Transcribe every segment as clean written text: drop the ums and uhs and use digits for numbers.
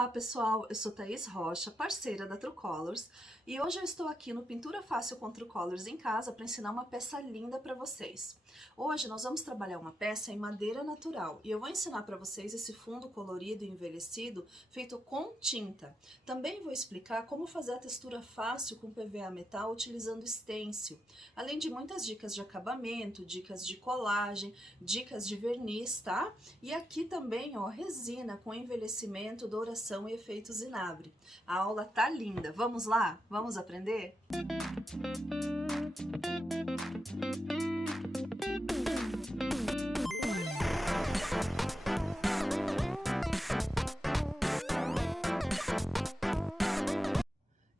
Olá pessoal, eu sou Thaís Rocha, parceira da True Colors, e hoje eu estou aqui no Pintura Fácil com True Colors em casa para ensinar uma peça linda para vocês. Hoje nós vamos trabalhar uma peça em madeira natural e eu vou ensinar para vocês esse fundo colorido e envelhecido feito com tinta. Também vou explicar como fazer a textura fácil com PVA metal utilizando stencil, além de muitas dicas de acabamento, dicas de colagem, dicas de verniz, tá? E aqui também, ó, resina com envelhecimento, douração e efeito zinabre. A aula tá linda. Vamos lá? Vamos aprender?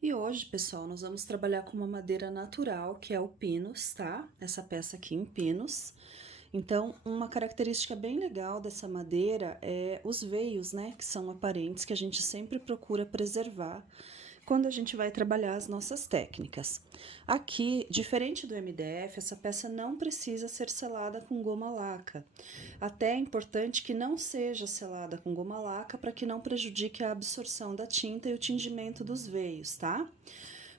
E hoje, pessoal, nós vamos trabalhar com uma madeira natural, que é o pinus, tá? Essa peça aqui em pinus. Então, uma característica bem legal dessa madeira é os veios, né, que são aparentes, que a gente sempre procura preservar quando a gente vai trabalhar as nossas técnicas. Aqui, diferente do MDF, essa peça não precisa ser selada com goma laca. Até é importante que não seja selada com goma laca para que não prejudique a absorção da tinta e o tingimento dos veios, tá?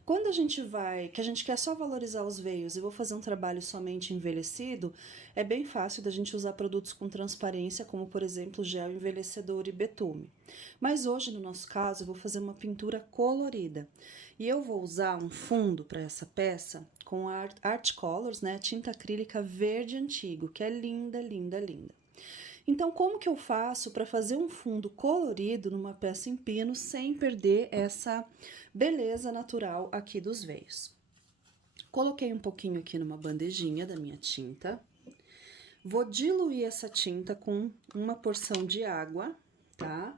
Quando a gente quer só valorizar os veios e vou fazer um trabalho somente envelhecido, é bem fácil da gente usar produtos com transparência, como por exemplo gel envelhecedor e betume. Mas hoje, no nosso caso, eu vou fazer uma pintura colorida. E eu vou usar um fundo para essa peça com Art Colors, né, tinta acrílica verde antigo, que é linda, linda, linda. Então, como que eu faço para fazer um fundo colorido numa peça em pino sem perder essa beleza natural aqui dos veios? Coloquei um pouquinho aqui numa bandejinha da minha tinta. Vou diluir essa tinta com uma porção de água, tá?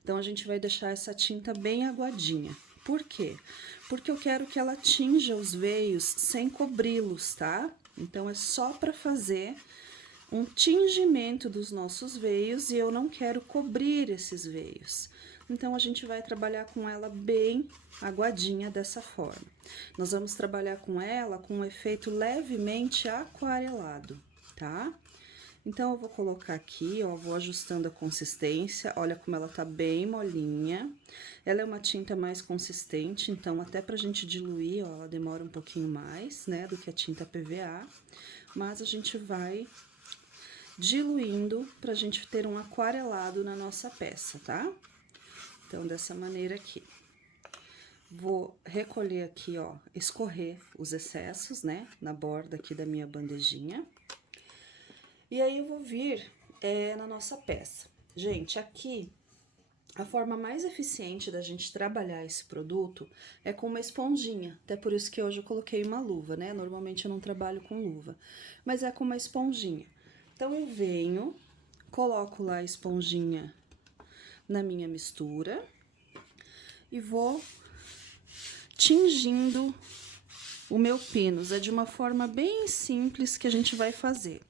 Então, a gente vai deixar essa tinta bem aguadinha. Por quê? Porque eu quero que ela atinja os veios sem cobri-los, tá? Então, é só para fazer um tingimento dos nossos veios e eu não quero cobrir esses veios. Então, a gente vai trabalhar com ela bem aguadinha dessa forma. Nós vamos trabalhar com ela com um efeito levemente aquarelado, tá? Então, eu vou colocar aqui, ó, vou ajustando a consistência, olha como ela tá bem molinha. Ela é uma tinta mais consistente, então até pra gente diluir, ó, ela demora um pouquinho mais, né, do que a tinta PVA. Mas a gente vai diluindo pra gente ter um aquarelado na nossa peça, tá? Então, dessa maneira aqui. Vou recolher aqui, ó, escorrer os excessos, né, na borda aqui da minha bandejinha. E aí, eu vou vir na nossa peça. Gente, aqui, a forma mais eficiente da gente trabalhar esse produto é com uma esponjinha. Até por isso que hoje eu coloquei uma luva, né? Normalmente eu não trabalho com luva, mas é com uma esponjinha. Então, eu venho, coloco lá a esponjinha na minha mistura e vou tingindo o meu pinus. É de uma forma bem simples que a gente vai fazer.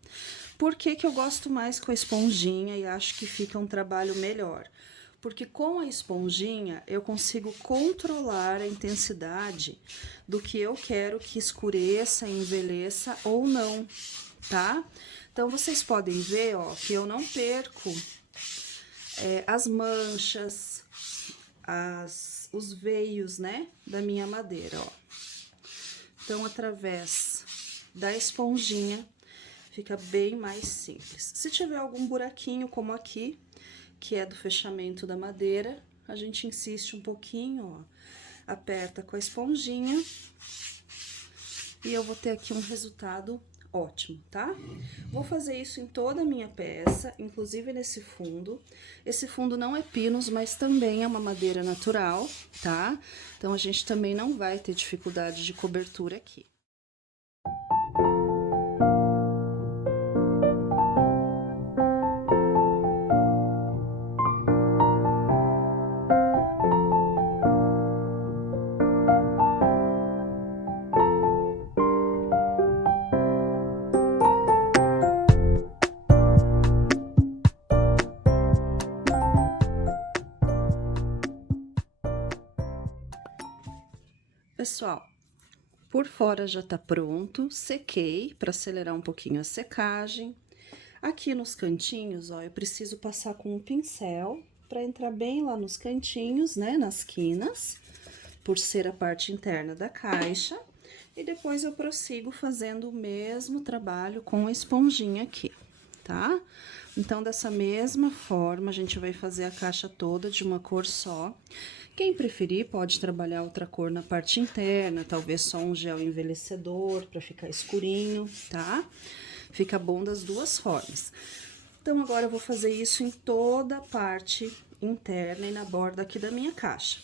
Por que que eu gosto mais com a esponjinha e acho que fica um trabalho melhor? Porque com a esponjinha eu consigo controlar a intensidade do que eu quero que escureça, envelheça ou não, tá? Então, vocês podem ver, ó, que eu não perco as manchas, os veios, né, da minha madeira, ó. Então, através da esponjinha, fica bem mais simples. Se tiver algum buraquinho, como aqui, que é do fechamento da madeira, a gente insiste um pouquinho, ó, aperta com a esponjinha e eu vou ter aqui um resultado ótimo, tá? Vou fazer isso em toda a minha peça, inclusive nesse fundo. Esse fundo não é pinus, mas também é uma madeira natural, tá? Então, a gente também não vai ter dificuldade de cobertura aqui. Pessoal, por fora já tá pronto, sequei para acelerar um pouquinho a secagem. Aqui nos cantinhos, ó, eu preciso passar com um pincel, para entrar bem lá nos cantinhos, né, nas quinas, por ser a parte interna da caixa. E depois eu prossigo fazendo o mesmo trabalho com a esponjinha aqui, tá? Então, dessa mesma forma, a gente vai fazer a caixa toda de uma cor só. Quem preferir pode trabalhar outra cor na parte interna, talvez só um gel envelhecedor para ficar escurinho, tá? Fica bom das duas formas. Então, agora eu vou fazer isso em toda a parte interna e na borda aqui da minha caixa.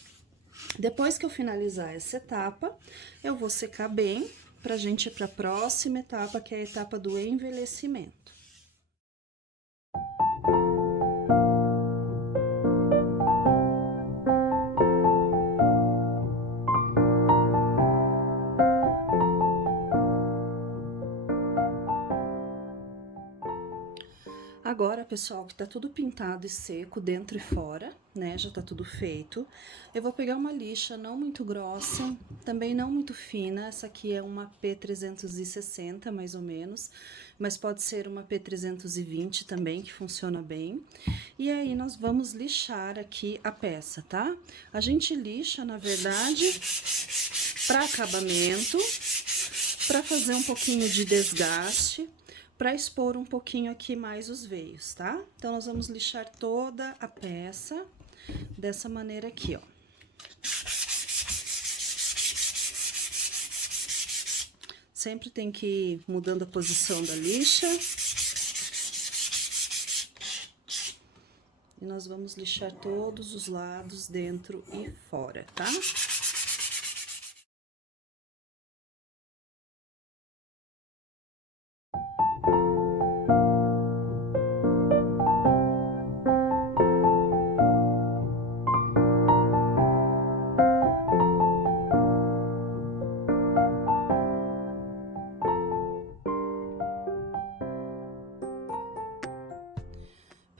Depois que eu finalizar essa etapa, eu vou secar bem pra gente ir pra próxima etapa, que é a etapa do envelhecimento. Agora, pessoal, que tá tudo pintado e seco, dentro e fora, né, já tá tudo feito, eu vou pegar uma lixa não muito grossa, também não muito fina, essa aqui é uma P360, mais ou menos, mas pode ser uma P320 também, que funciona bem. E aí, nós vamos lixar aqui a peça, tá? A gente lixa, na verdade, para acabamento, para fazer um pouquinho de desgaste, para expor um pouquinho aqui mais os veios, tá? Então, nós vamos lixar toda a peça dessa maneira aqui, ó. Sempre tem que ir mudando a posição da lixa. E nós vamos lixar todos os lados, dentro e fora, tá?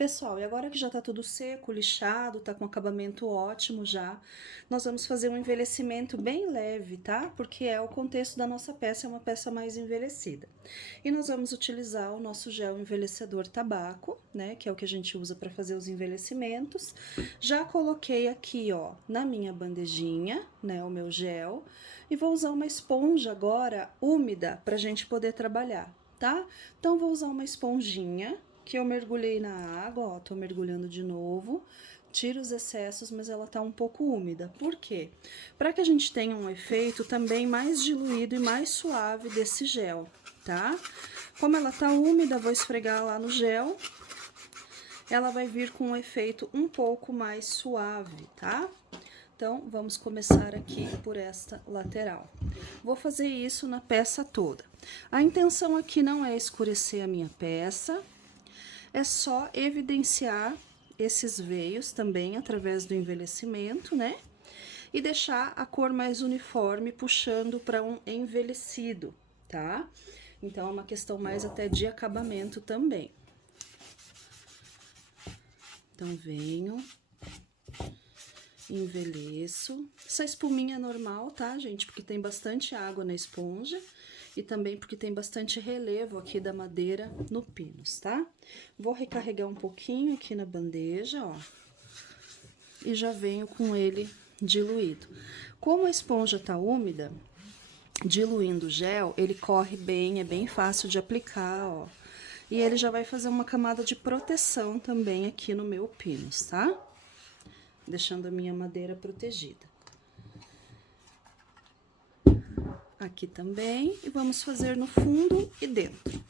Pessoal, e agora que já tá tudo seco, lixado, tá com acabamento ótimo já, nós vamos fazer um envelhecimento bem leve, tá? Porque é o contexto da nossa peça, é uma peça mais envelhecida. E nós vamos utilizar o nosso gel envelhecedor tabaco, né? Que é o que a gente usa para fazer os envelhecimentos. Já coloquei aqui, ó, na minha bandejinha, né, o meu gel. E vou usar uma esponja agora úmida pra gente poder trabalhar, tá? Então, vou usar uma esponjinha que eu mergulhei na água, ó, tô mergulhando de novo, tiro os excessos, mas ela tá um pouco úmida. Por quê? Para que a gente tenha um efeito também mais diluído e mais suave desse gel, tá? Como ela tá úmida, vou esfregar lá no gel, ela vai vir com um efeito um pouco mais suave, tá? Então, vamos começar aqui por esta lateral. Vou fazer isso na peça toda. A intenção aqui não é escurecer a minha peça, é só evidenciar esses veios também através do envelhecimento, né? E deixar a cor mais uniforme, puxando para um envelhecido, tá? Então, é uma questão mais até de acabamento também. Então, venho, envelheço. Essa espuminha é normal, tá, gente? Porque tem bastante água na esponja. E também porque tem bastante relevo aqui da madeira no pinus, tá? Vou recarregar um pouquinho aqui na bandeja, ó. E já venho com ele diluído. Como a esponja tá úmida, diluindo o gel, ele corre bem, é bem fácil de aplicar, ó. E ele já vai fazer uma camada de proteção também aqui no meu pinus, tá? Deixando a minha madeira protegida. Aqui também, e vamos fazer no fundo e dentro.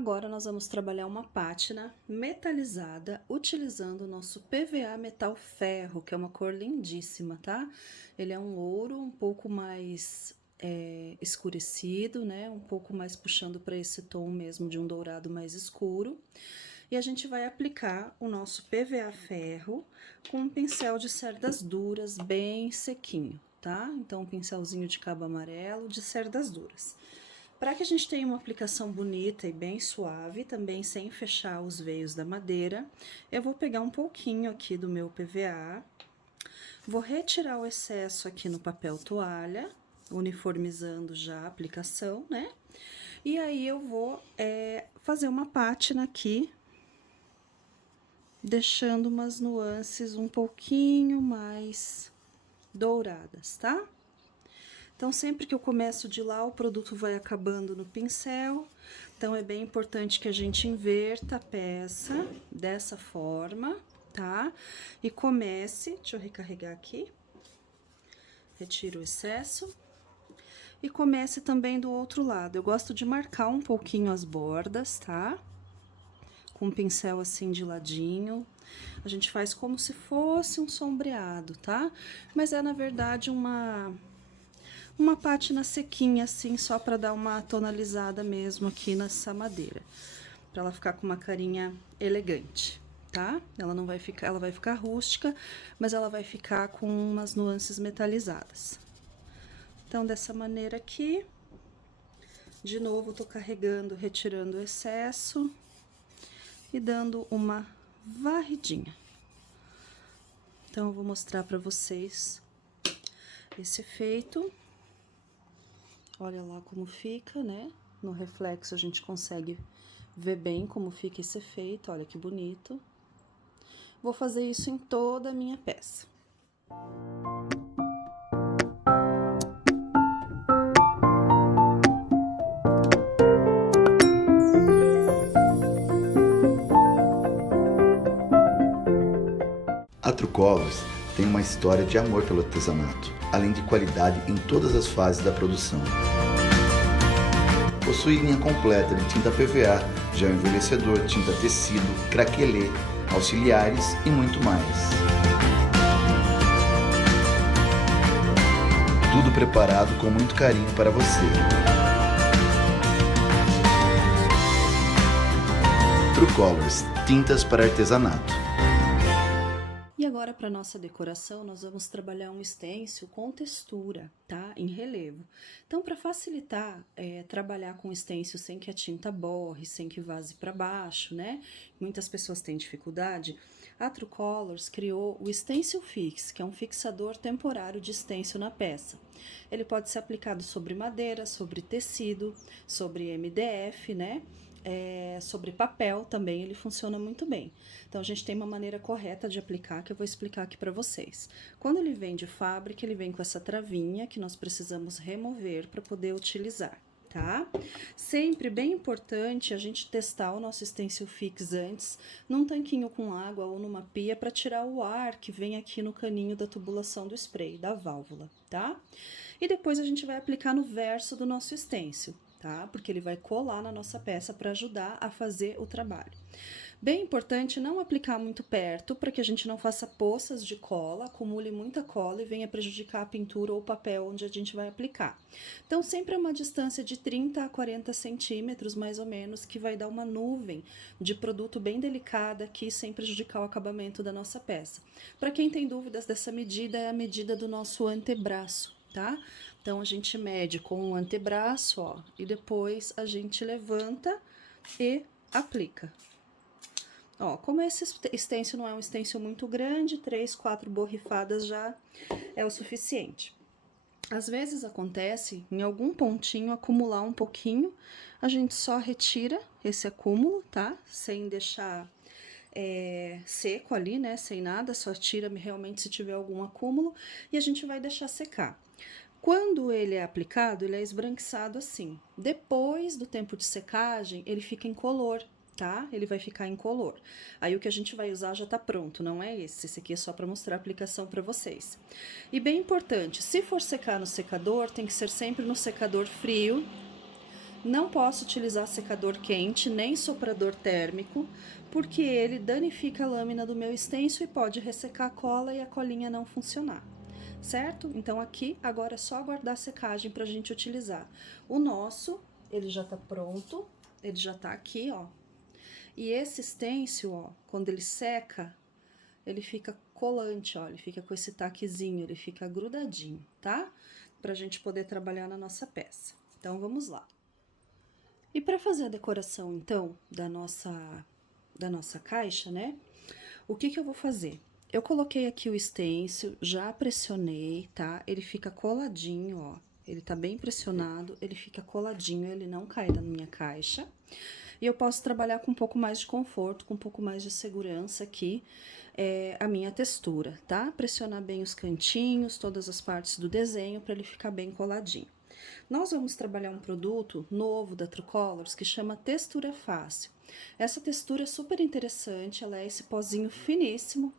Agora nós vamos trabalhar uma pátina metalizada utilizando o nosso PVA metal ferro, que é uma cor lindíssima, tá? Ele é um ouro um pouco mais escurecido, né? Um pouco mais puxando para esse tom mesmo de um dourado mais escuro. E a gente vai aplicar o nosso PVA ferro com um pincel de cerdas duras bem sequinho, tá? Então, um pincelzinho de cabo amarelo de cerdas duras. Para que a gente tenha uma aplicação bonita e bem suave, também sem fechar os veios da madeira, eu vou pegar um pouquinho aqui do meu PVA, vou retirar o excesso aqui no papel toalha, uniformizando já a aplicação, né? E aí eu vou fazer uma pátina aqui, deixando umas nuances um pouquinho mais douradas, tá? Então, sempre que eu começo de lá, o produto vai acabando no pincel. Então, é bem importante que a gente inverta a peça dessa forma, tá? E comece, deixa eu recarregar aqui. Retiro o excesso. E comece também do outro lado. Eu gosto de marcar um pouquinho as bordas, tá? Com um pincel assim de ladinho. A gente faz como se fosse um sombreado, tá? Mas é, na verdade, uma pátina sequinha assim, só para dar uma tonalizada mesmo aqui nessa madeira, para ela ficar com uma carinha elegante, tá? Ela não vai ficar, ela vai ficar rústica, mas ela vai ficar com umas nuances metalizadas. Então, dessa maneira aqui, de novo, tô carregando, retirando o excesso e dando uma varridinha. Então, eu vou mostrar para vocês esse efeito. Olha lá como fica, né? No reflexo a gente consegue ver bem como fica esse efeito, olha que bonito. Vou fazer isso em toda a minha peça. A Trucolors tem uma história de amor pelo artesanato, além de qualidade em todas as fases da produção. Possui linha completa de tinta PVA, gel envelhecedor, tinta tecido, craquelê, auxiliares e muito mais. Tudo preparado com muito carinho para você. Trucolors, tintas para artesanato. E agora, para nossa decoração, nós vamos trabalhar um stencil com textura, tá? Em relevo. Então, para facilitar trabalhar com stencil sem que a tinta borre, sem que vaze para baixo, né? Muitas pessoas têm dificuldade. A Trucolors criou o Stencil Fix, que é um fixador temporário de stencil na peça. Ele pode ser aplicado sobre madeira, sobre tecido, sobre MDF, né? Sobre papel também ele funciona muito bem. Então, a gente tem uma maneira correta de aplicar que eu vou explicar aqui para vocês. Quando ele vem de fábrica, ele vem com essa travinha que nós precisamos remover para poder utilizar, tá? Sempre bem importante a gente testar o nosso Stencil Fix antes, num tanquinho com água ou numa pia, para tirar o ar que vem aqui no caninho da tubulação do spray, da válvula, tá? E depois a gente vai aplicar no verso do nosso stencil, tá? Porque ele vai colar na nossa peça para ajudar a fazer o trabalho. Bem importante não aplicar muito perto, para que a gente não faça poças de cola, acumule muita cola e venha prejudicar a pintura ou o papel onde a gente vai aplicar. Então, sempre é uma distância de 30 a 40 centímetros, mais ou menos, que vai dar uma nuvem de produto bem delicada aqui, sem prejudicar o acabamento da nossa peça. Para quem tem dúvidas dessa medida, é a medida do nosso antebraço, tá? Então, a gente mede com o antebraço, ó, e depois a gente levanta e aplica. Ó, como esse stencil não é um stencil muito grande, 3, 4 borrifadas já é o suficiente. Às vezes acontece, em algum pontinho, acumular um pouquinho, a gente só retira esse acúmulo, tá? Sem deixar seco ali, né? Sem nada, só tira realmente se tiver algum acúmulo e a gente vai deixar secar. Quando ele é aplicado, ele é esbranquiçado assim. Depois do tempo de secagem, ele fica incolor, tá? Ele vai ficar incolor. Aí o que a gente vai usar já tá pronto, não é esse. Esse aqui é só para mostrar a aplicação para vocês. E bem importante, se for secar no secador, tem que ser sempre no secador frio, Não posso utilizar secador quente nem soprador térmico, porque ele danifica a lâmina do meu stencil e pode ressecar a cola e a colinha não funcionar, certo? Então aqui agora é só aguardar a secagem para a gente utilizar. O nosso, ele já tá pronto, ele já tá aqui, ó. E esse stencil, ó, quando ele seca, ele fica colante, ó, ele fica com esse taquezinho, ele fica grudadinho, tá? Pra gente poder trabalhar na nossa peça. Então, vamos lá. E para fazer a decoração, então, da nossa caixa, né? O que eu vou fazer? Eu coloquei aqui o stencil, já pressionei, tá? Ele fica coladinho, ó. Ele tá bem pressionado, ele fica coladinho, ele não cai da minha caixa. E eu posso trabalhar com um pouco mais de conforto, com um pouco mais de segurança aqui, a minha textura, tá? Pressionar bem os cantinhos, todas as partes do desenho, para ele ficar bem coladinho. Nós vamos trabalhar um produto novo da Trucolors que chama Textura Fácil. Essa textura é super interessante, ela é esse pozinho finíssimo,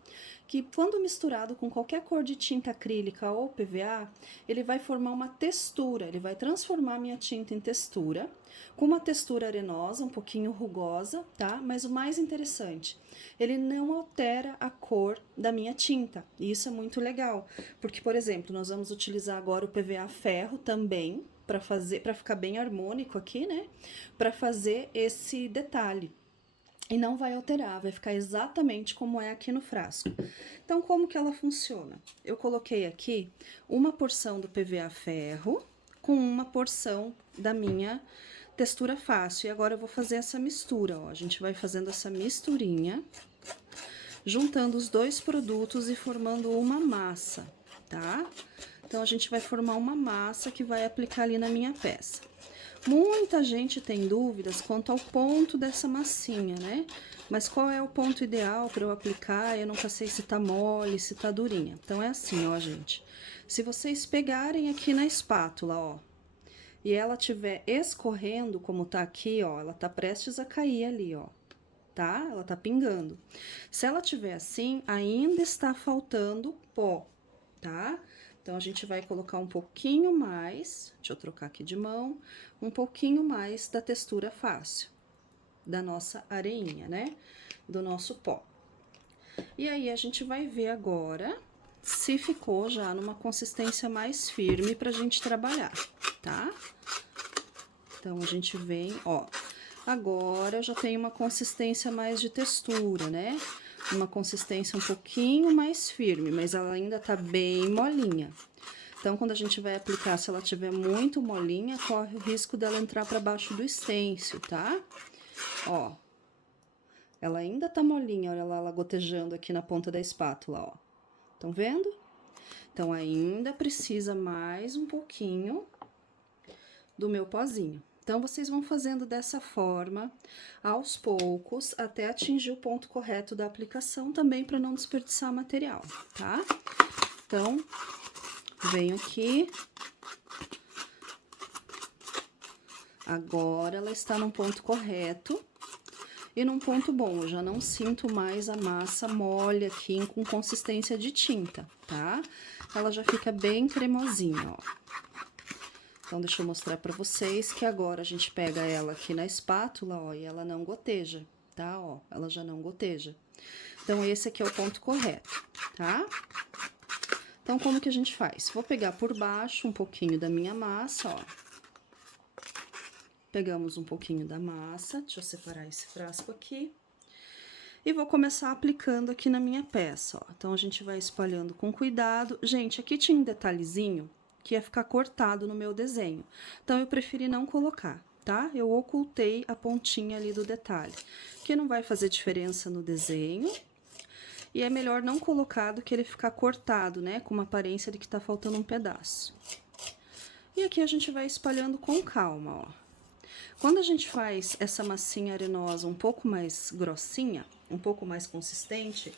que quando misturado com qualquer cor de tinta acrílica ou PVA, ele vai formar uma textura, ele vai transformar a minha tinta em textura, com uma textura arenosa, um pouquinho rugosa, tá? Mas o mais interessante, ele não altera a cor da minha tinta, e isso é muito legal, porque, por exemplo, nós vamos utilizar agora o PVA ferro também, para ficar bem harmônico aqui, né? Para fazer esse detalhe. E não vai alterar, vai ficar exatamente como é aqui no frasco. Então, como que ela funciona? Eu coloquei aqui uma porção do PVA ferro com uma porção da minha textura fácil. E agora eu vou fazer essa mistura, ó. A gente vai fazendo essa misturinha, juntando os dois produtos e formando uma massa, tá? Então, a gente vai formar uma massa que vai aplicar ali na minha peça. Muita gente tem dúvidas quanto ao ponto dessa massinha, né? Mas qual é o ponto ideal para eu aplicar? Eu nunca sei se tá mole, se tá durinha. Então, é assim, ó, gente. Se vocês pegarem aqui na espátula, ó, e ela tiver escorrendo, como tá aqui, ó, ela tá prestes a cair ali, ó, tá? Ela tá pingando. Se ela tiver assim, ainda está faltando pó, tá? Então, a gente vai colocar um pouquinho mais, deixa eu trocar aqui de mão, um pouquinho mais da textura fácil, da nossa areinha, né? Do nosso pó. E aí, a gente vai ver agora se ficou já numa consistência mais firme pra gente trabalhar, tá? Então, a gente vem, ó, agora eu já tenho uma consistência mais de textura, né? Uma consistência um pouquinho mais firme, mas ela ainda tá bem molinha. Então, quando a gente vai aplicar, se ela tiver muito molinha, corre o risco dela entrar para baixo do stencil, tá? Ó, ela ainda tá molinha, olha lá, ela gotejando aqui na ponta da espátula, ó. Estão vendo? Então, ainda precisa mais um pouquinho do meu pozinho. Então, vocês vão fazendo dessa forma, aos poucos, até atingir o ponto correto da aplicação, também para não desperdiçar material, tá? Então, venho aqui. Agora, ela está num ponto correto e num ponto bom. Eu já não sinto mais a massa mole aqui com consistência de tinta, tá? Ela já fica bem cremosinha, ó. Então, deixa eu mostrar pra vocês que agora a gente pega ela aqui na espátula, ó, e ela não goteja, tá? Ó, ela já não goteja. Então, esse aqui é o ponto correto, tá? Então, como que a gente faz? Vou pegar por baixo um pouquinho da minha massa, ó. Pegamos um pouquinho da massa, deixa eu separar esse frasco aqui. E vou começar aplicando aqui na minha peça, ó. Então, a gente vai espalhando com cuidado. Gente, aqui tinha um detalhezinho que ia ficar cortado no meu desenho. Então, eu preferi não colocar, tá? Eu ocultei a pontinha ali do detalhe, que não vai fazer diferença no desenho. E é melhor não colocar do que ele ficar cortado, né? Com uma aparência de que tá faltando um pedaço. E aqui a gente vai espalhando com calma, ó. Quando a gente faz essa massinha arenosa um pouco mais grossinha, um pouco mais consistente,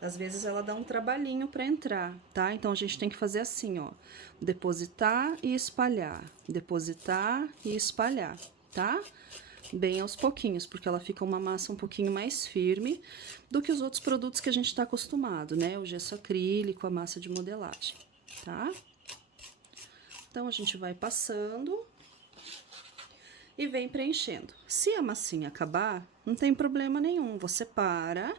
às vezes ela dá um trabalhinho para entrar, tá? Então, a gente tem que fazer assim, ó. Depositar e espalhar. Depositar e espalhar, tá? Bem aos pouquinhos, porque ela fica uma massa um pouquinho mais firme do que os outros produtos que a gente tá acostumado, né? O gesso acrílico, a massa de modelagem, tá? Então, a gente vai passando. e vem preenchendo. Se a massinha acabar, não tem problema nenhum, você para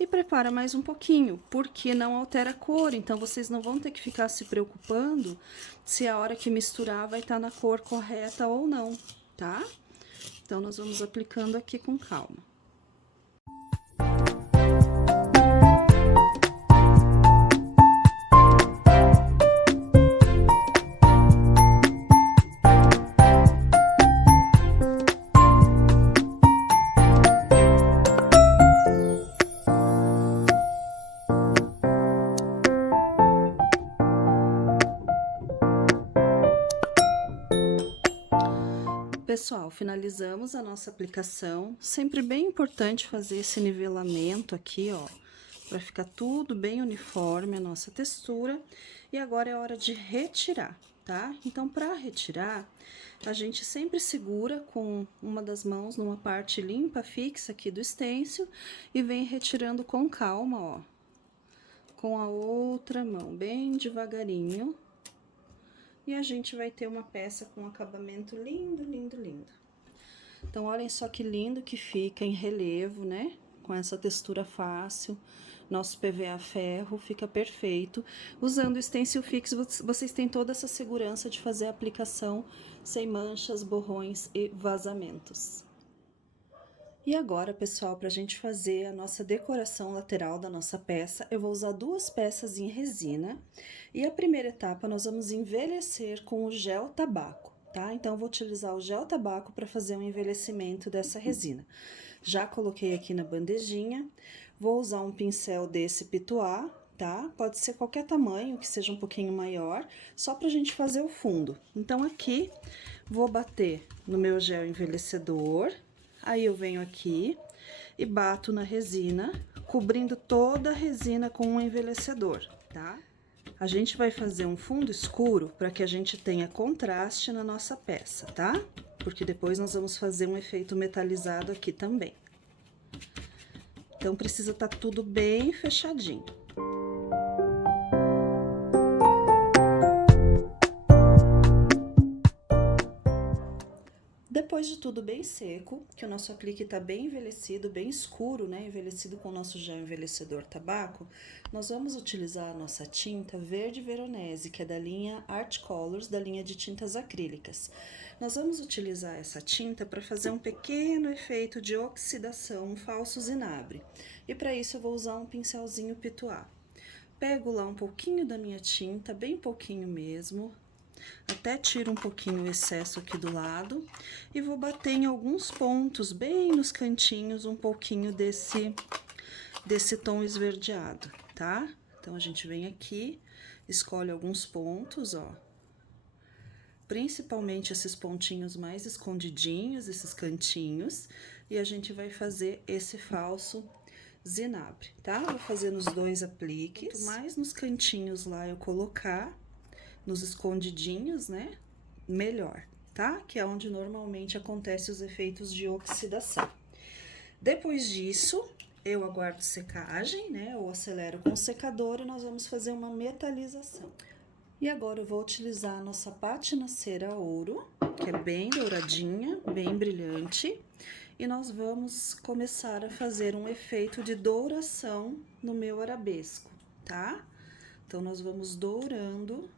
e prepara mais um pouquinho, porque não altera a cor, então vocês não vão ter que ficar se preocupando se a hora que misturar vai estar na cor correta ou não, tá? Então, nós vamos aplicando aqui com calma. Pessoal, finalizamos a nossa aplicação. Sempre bem importante fazer esse nivelamento aqui, ó, para ficar tudo bem uniforme a nossa textura. E agora é hora de retirar, tá? Então, para retirar, a gente sempre segura com uma das mãos numa parte limpa, fixa aqui do stencil e vem retirando com calma, ó, com a outra mão, bem devagarinho. E a gente vai ter uma peça com acabamento lindo, lindo, lindo. Então, olhem só que lindo que fica em relevo, né? Com essa textura fácil. Nosso PVA ferro fica perfeito. Usando o stencil fix, vocês têm toda essa segurança de fazer a aplicação sem manchas, borrões e vazamentos. E agora, pessoal, para a gente fazer a nossa decoração lateral da nossa peça, eu vou usar 2 peças em resina. E a primeira etapa, nós vamos envelhecer com o gel tabaco, tá? Então, eu vou utilizar o gel tabaco para fazer um envelhecimento dessa resina. Já coloquei aqui na bandejinha, vou usar um pincel desse Pituá, tá? Pode ser qualquer tamanho, que seja um pouquinho maior, só pra gente fazer o fundo. Então, aqui, vou bater no meu gel envelhecedor. Aí, eu venho aqui e bato na resina, cobrindo toda a resina com um envelhecedor, tá? A gente vai fazer um fundo escuro para que a gente tenha contraste na nossa peça, tá? Porque depois nós vamos fazer um efeito metalizado aqui também. Então, precisa estar tudo bem fechadinho. Depois de tudo bem seco, que o nosso aplique tá bem envelhecido, bem escuro, né? Envelhecido com o nosso gel envelhecedor tabaco, nós vamos utilizar a nossa tinta verde veronese, que é da linha Art Colors, da linha de tintas acrílicas. Nós vamos utilizar essa tinta para fazer um pequeno efeito de oxidação, um falso zinabre. E para isso eu vou usar um pincelzinho Pituá. Pego lá um pouquinho da minha tinta, bem pouquinho mesmo. Até tiro um pouquinho o excesso aqui do lado e vou bater em alguns pontos, bem nos cantinhos, um pouquinho desse tom esverdeado, tá? Então, a gente vem aqui, escolhe alguns pontos, ó. Principalmente esses pontinhos mais escondidinhos, esses cantinhos, e a gente vai fazer esse falso zinabre, tá? Vou fazer nos 2 apliques. Quanto mais nos cantinhos lá eu colocar, nos escondidinhos, né? Melhor, tá? Que é onde normalmente acontece os efeitos de oxidação. Depois disso, eu aguardo secagem, né? Ou acelero com o secador e nós vamos fazer uma metalização. E agora eu vou utilizar a nossa pátina cera ouro, que é bem douradinha, bem brilhante. E nós vamos começar a fazer um efeito de douração no meu arabesco, tá? Então, nós vamos dourando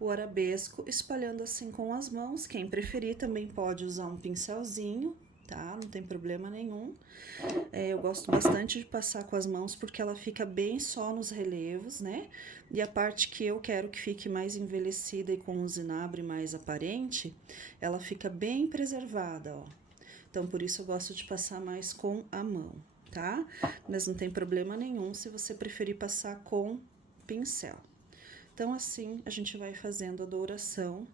o arabesco, espalhando assim com as mãos. Quem preferir também pode usar um pincelzinho, tá? Não tem problema nenhum. Eu gosto bastante de passar com as mãos porque ela fica bem só nos relevos, né? E a parte que eu quero que fique mais envelhecida e com um zinabre mais aparente, ela fica bem preservada, ó. Então, por isso eu gosto de passar mais com a mão, tá? Mas não tem problema nenhum se você preferir passar com pincel. Então, assim, a gente vai fazendo a douração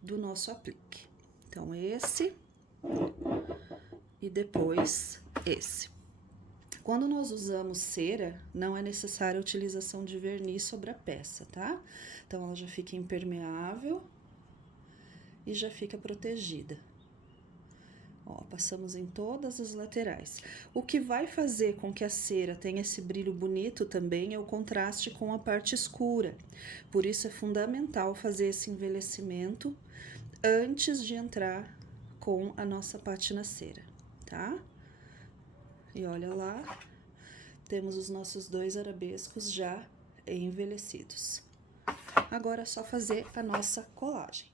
do nosso aplique. Então, esse e depois esse. Quando nós usamos cera, não é necessária a utilização de verniz sobre a peça, tá? Então, ela já fica impermeável e já fica protegida. Ó, passamos em todas as laterais. O que vai fazer com que a cera tenha esse brilho bonito também é o contraste com a parte escura. Por isso é fundamental fazer esse envelhecimento antes de entrar com a nossa pátina cera, tá? E olha lá, temos os nossos 2 arabescos já envelhecidos. Agora é só fazer a nossa colagem.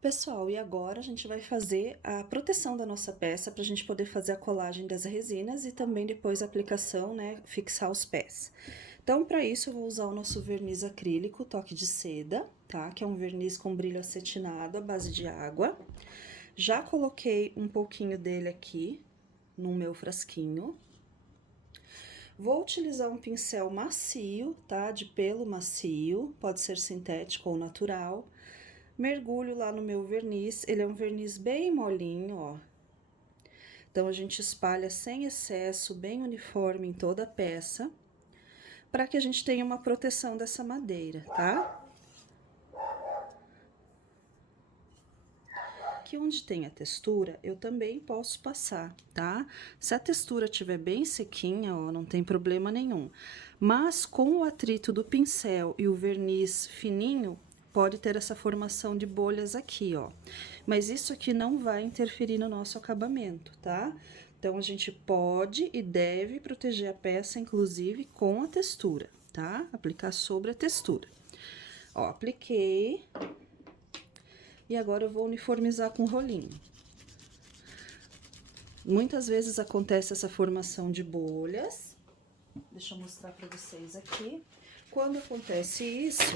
Pessoal, e agora a gente vai fazer a proteção da nossa peça para a gente poder fazer a colagem das resinas e também depois a aplicação, né, fixar os pés. Então, para isso eu vou usar o nosso verniz acrílico, toque de seda, tá? Que é um verniz com brilho acetinado à base de água. Já coloquei um pouquinho dele aqui no meu frasquinho. Vou utilizar um pincel macio, tá? De pelo macio, pode ser sintético ou natural. Mergulho lá no meu verniz, ele é um verniz bem molinho, ó. Então, a gente espalha sem excesso, bem uniforme em toda a peça, para que a gente tenha uma proteção dessa madeira, tá? Aqui onde tem a textura, eu também posso passar, tá? Se a textura estiver bem sequinha, ó, não tem problema nenhum. Mas com o atrito do pincel e o verniz fininho, pode ter essa formação de bolhas aqui, ó. Mas isso aqui não vai interferir no nosso acabamento, tá? Então, a gente pode e deve proteger a peça, inclusive, com a textura, tá? Aplicar sobre a textura. Ó, apliquei. E agora eu vou uniformizar com o rolinho. Muitas vezes acontece essa formação de bolhas. Deixa eu mostrar pra vocês aqui. Quando acontece isso,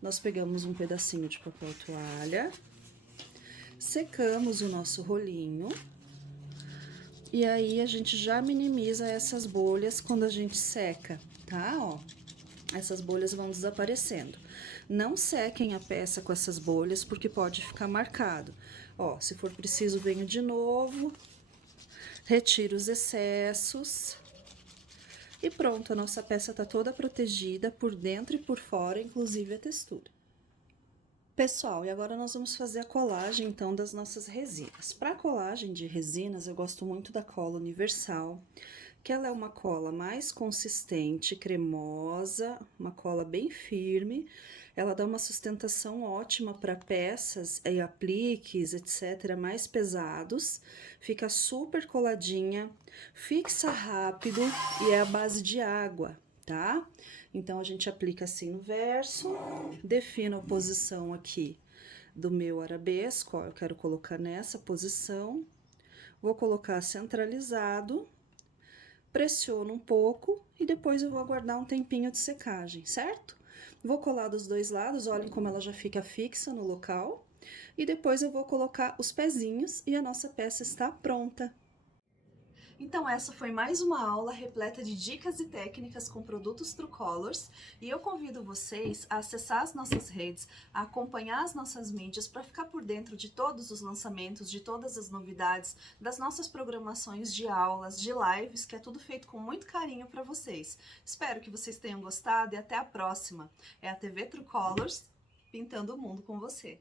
nós pegamos um pedacinho de papel toalha, secamos o nosso rolinho, e aí a gente já minimiza essas bolhas quando a gente seca, tá? Ó, essas bolhas vão desaparecendo. Não sequem a peça com essas bolhas, porque pode ficar marcado. Ó, se for preciso, venho de novo, retiro os excessos. E pronto, a nossa peça tá toda protegida por dentro e por fora, inclusive a textura. Pessoal, e agora nós vamos fazer a colagem, então, das nossas resinas. Para colagem de resinas, eu gosto muito da cola universal, que ela é uma cola mais consistente, cremosa, uma cola bem firme. Ela dá uma sustentação ótima para peças e apliques, etc., mais pesados. Fica super coladinha, fixa rápido e é a base de água, tá? Então, a gente aplica assim no verso, defino a posição aqui do meu arabesco, ó, eu quero colocar nessa posição, vou colocar centralizado, pressiono um pouco e depois eu vou aguardar um tempinho de secagem, certo? Vou colar dos 2 lados, olhem como ela já fica fixa no local. E depois eu vou colocar os pezinhos e a nossa peça está pronta. Então essa foi mais uma aula repleta de dicas e técnicas com produtos Truecolors e eu convido vocês a acessar as nossas redes, a acompanhar as nossas mídias para ficar por dentro de todos os lançamentos, de todas as novidades, das nossas programações de aulas, de lives, que é tudo feito com muito carinho para vocês. Espero que vocês tenham gostado e até a próxima. É a TV Truecolors, pintando o mundo com você.